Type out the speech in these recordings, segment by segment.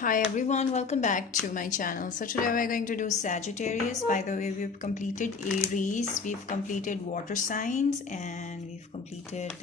Hi everyone, welcome back to my channel. So today we're going to do Sagittarius. By the way, we've completed Aries, we've completed water signs, and we've completed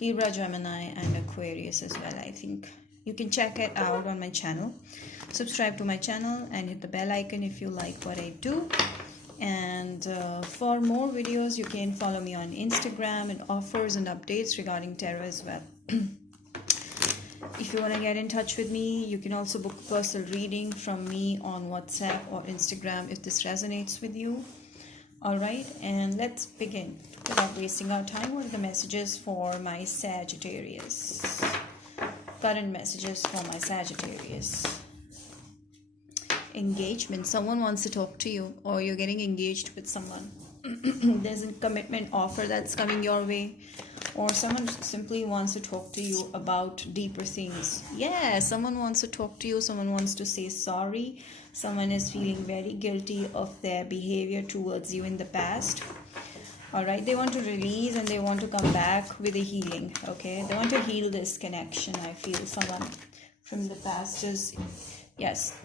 Libra, Gemini, and Aquarius as well. I think you can check it out on my channel. Subscribe to my channel and hit the bell icon if you like what I do. And for more videos, you can follow me on Instagram and offers and updates regarding tarot as well. If you want to get in touch with me, you can also book a personal reading from me on WhatsApp or Instagram if this resonates with you. Alright, and let's begin. Without wasting our time, what are the messages for my Sagittarius? Current messages for my Sagittarius. Engagement. Someone wants to talk to you, or you're getting engaged with someone. There's a commitment offer that's coming your way, or someone simply wants to talk to you about deeper things. Yeah, someone wants to talk to you, someone wants to say sorry, someone is feeling very guilty of their behavior towards you in the past. Alright, they want to release and they want to come back with a healing. Okay, they want to heal this connection. I feel someone from the past is, yes.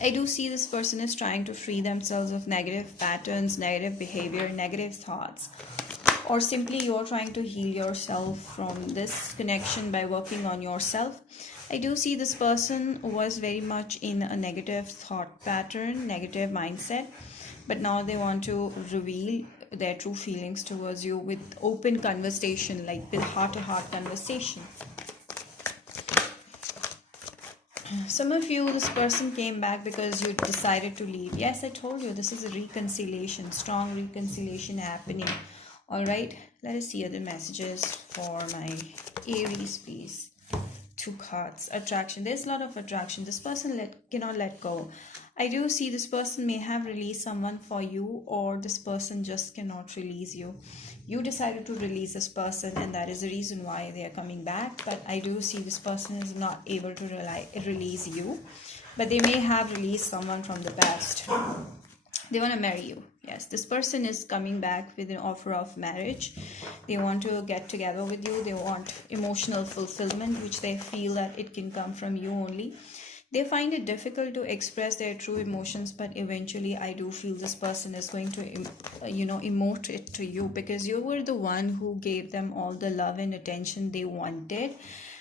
I do see this person is trying to free themselves of negative patterns, negative behavior, negative thoughts, or simply you're trying to heal yourself from this connection by working on yourself. I do see this person was very much in a negative thought pattern, negative mindset, but now they want to reveal their true feelings towards you with open conversation, like with heart-to-heart conversation. Some of you, this person came back because you decided to leave. Yes, I told you this is a reconciliation, strong reconciliation happening. All right, let us see other messages for my Aries, please. 2 cards. Attraction. There's a lot of attraction. This person cannot let go. I do see this person may have released someone for you, or this person just cannot release you. You decided to release this person, and that is the reason why they are coming back. But I do see this person is not able to release you, but they may have released someone from the past. They want to marry you. Yes, this person is coming back with an offer of marriage. They want to get together with you. They want emotional fulfillment, which they feel that it can come from you only. They find it difficult to express their true emotions, but eventually I do feel this person is going to emote it to you, because you were the one who gave them all the love and attention they wanted.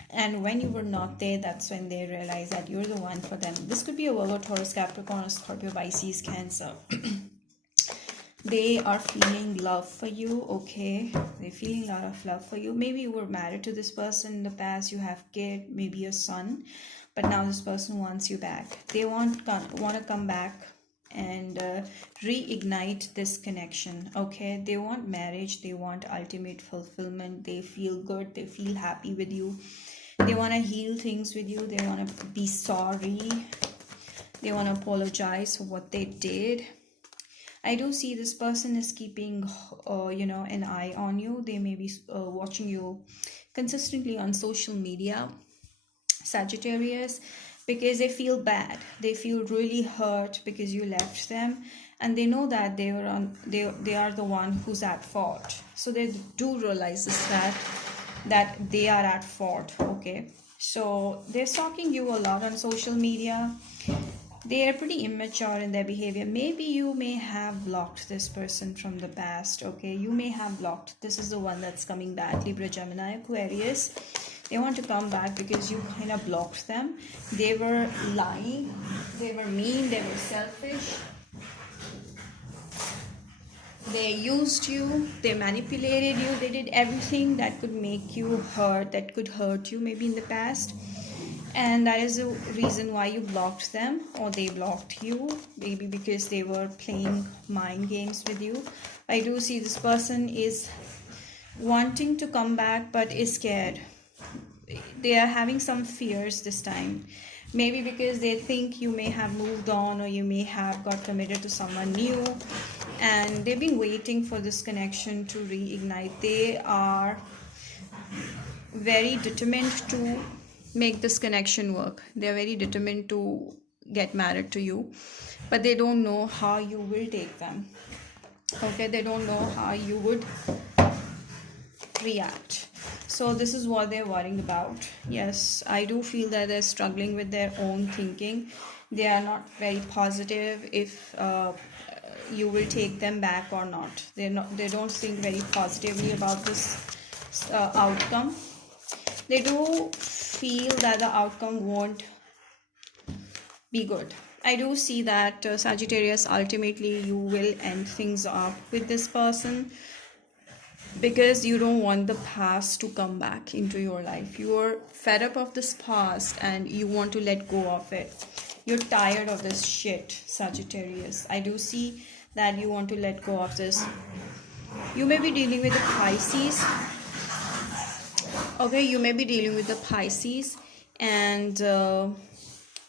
And when you were not there, that's when they realize that you're the one for them. This could be a Virgo, Taurus, Capricorn, Scorpio, Pisces, Cancer. They are feeling love for you. Okay, they're feeling a lot of love for you. Maybe you were married to this person in the past, you have kid, maybe a son, but now this person wants you back. They want to come back and reignite this connection. Okay, they want marriage, they want ultimate fulfillment. They feel good, they feel happy with you. They want to heal things with you. They want to be sorry, they want to apologize for what they did. I do see this person is keeping an eye on you. They may be watching you consistently on social media, Sagittarius, because they feel bad. They feel really hurt because you left them, and they know that they are the one who's at fault. So they do realize this fact that they are at fault. Okay, so they're stalking you a lot on social media. They are pretty immature in their behavior. Maybe you may have blocked this person from the past. Okay, you may have blocked. This is the one that's coming back. Libra, Gemini, Aquarius. They want to come back because you kind of blocked them. They were lying, they were mean, they were selfish, they used you, they manipulated you, they did everything that could make you hurt, that could hurt you maybe in the past. And that is the reason why you blocked them, or they blocked you, maybe because they were playing mind games with you. I do see this person is wanting to come back but is scared. They are having some fears this time, maybe because they think you may have moved on, or you may have got committed to someone new, and they've been waiting for this connection to reignite. They are very determined to make this connection work. They're very determined to get married to you, but they don't know how you will take them. Okay, they don't know how you would react. So this is what they're worrying about. Yes, I do feel that they're struggling with their own thinking. They are not very positive if you will take them back or not. They don't think very positively about this outcome. They do feel that the outcome won't be good. I do see that Sagittarius, ultimately you will end things up with this person because you don't want the past to come back into your life. You're fed up of this past and you want to let go of it. You're tired of this shit, Sagittarius. I do see that you want to let go of this. You may be dealing with the Pisces. Okay, you may be dealing with the Pisces, and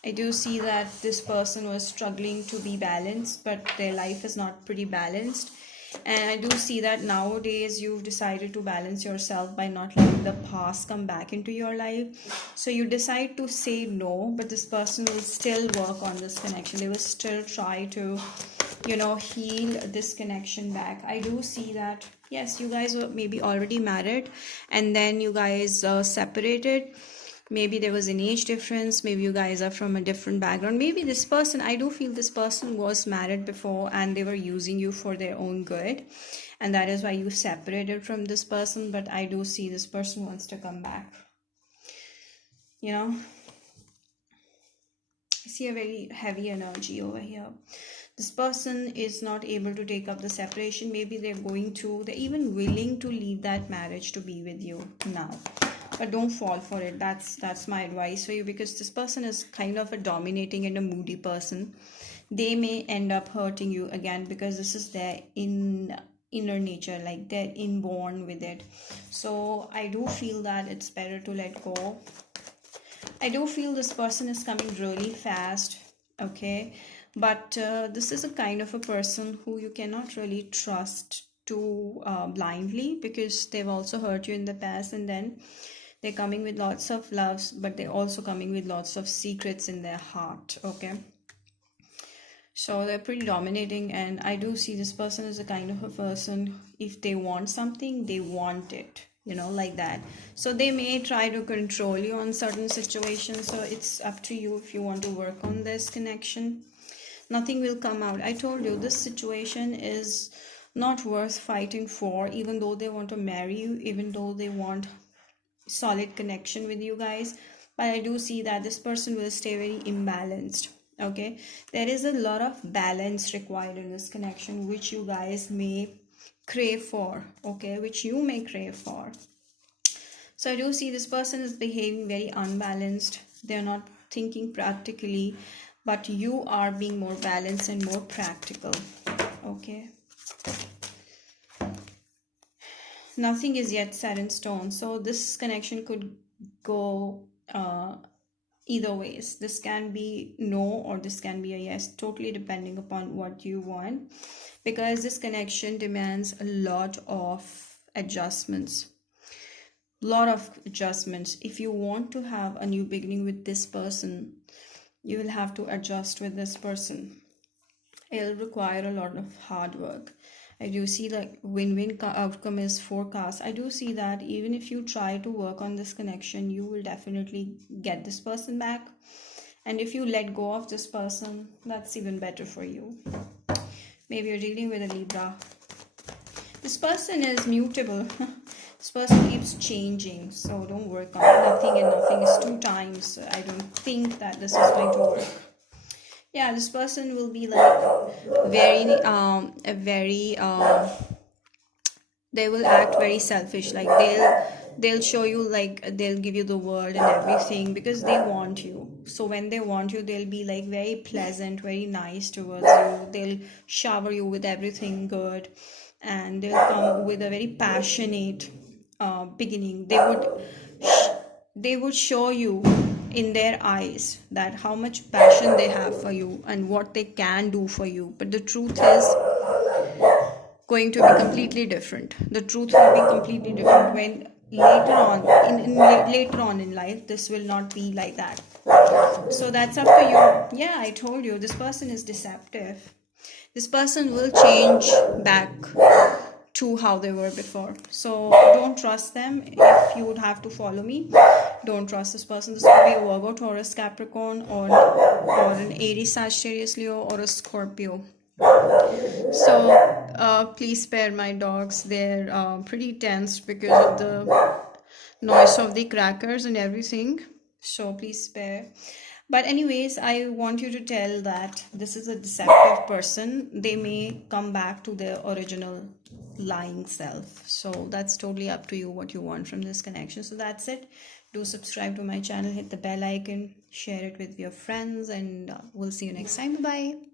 I do see that this person was struggling to be balanced, but their life is not pretty balanced. And I do see that nowadays you've decided to balance yourself by not letting the past come back into your life. So you decide to say no, but this person will still work on this connection. They will still try to, heal this connection back. I do see that, yes, you guys were maybe already married and then you guys separated. Maybe there was an age difference. Maybe you guys are from a different background. Maybe this person, I do feel this person was married before and they were using you for their own good. And that is why you separated from this person. But I do see this person wants to come back. I see a very heavy energy over here. This person is not able to take up the separation. Maybe they're even willing to leave that marriage to be with you now. But don't fall for it. That's my advice for you, because this person is kind of a dominating and a moody person. They may end up hurting you again because this is their inner nature, like they're inborn with it. So I do feel that it's better to let go. I do feel this person is coming really fast, okay? But this is a kind of a person who you cannot really trust too blindly, because they've also hurt you in the past, and then they're coming with lots of loves, but they're also coming with lots of secrets in their heart, okay? So they're pretty dominating, and I do see this person as a kind of a person, if they want something, they want it, like that. So they may try to control you on certain situations. So it's up to you if you want to work on this connection. Nothing will come out. I told you, this situation is not worth fighting for, even though they want to marry you, even though they want solid connection with you guys. But I do see that this person will stay very imbalanced, okay? There is a lot of balance required in this connection, which you guys may crave for, okay? Which you may crave for. So I do see this person is behaving very unbalanced. They're not thinking practically, but you are being more balanced and more practical, okay? Nothing is yet set in stone. So this connection could go either ways. This can be no, or this can be a yes, totally depending upon what you want, because this connection demands a lot of adjustments. If you want to have a new beginning with this person, you will have to adjust with this person. It'll require a lot of hard work. I do see like win-win outcome is forecast. I do see that even if you try to work on this connection, you will definitely get this person back. And if you let go of this person, that's even better for you. Maybe you're dealing with a Libra. This person is mutable. This person keeps changing. So don't work on it. Nothing and nothing is 2 times. I don't think that this is going to work. Yeah, this person will be like they will act very selfish. Like they'll show you, like they'll give you the world and everything because they want you. So when they want you, they'll be like very pleasant, very nice towards you. They'll shower you with everything good, and they'll come with a very passionate beginning. They would show you in their eyes that how much passion they have for you and what they can do for you. But the truth is going to be completely different. The truth will be completely different when later on in life, this will not be like that. So that's up to you. Yeah, I told you, this person is deceptive. This person will change back to how they were before. So don't trust them. If you would have to follow me, don't trust this person. This could be a Virgo, Taurus, Capricorn, or an Aries, Sagittarius, Leo, or a Scorpio. So please spare my dogs. They're pretty tense because of the noise of the crackers and everything. So please spare. But anyways, I want you to tell that this is a deceptive person. They may come back to their original lying self. So that's totally up to you what you want from this connection. So that's it. Do subscribe to my channel, hit the bell icon, share it with your friends, and we'll see you next time. Bye bye.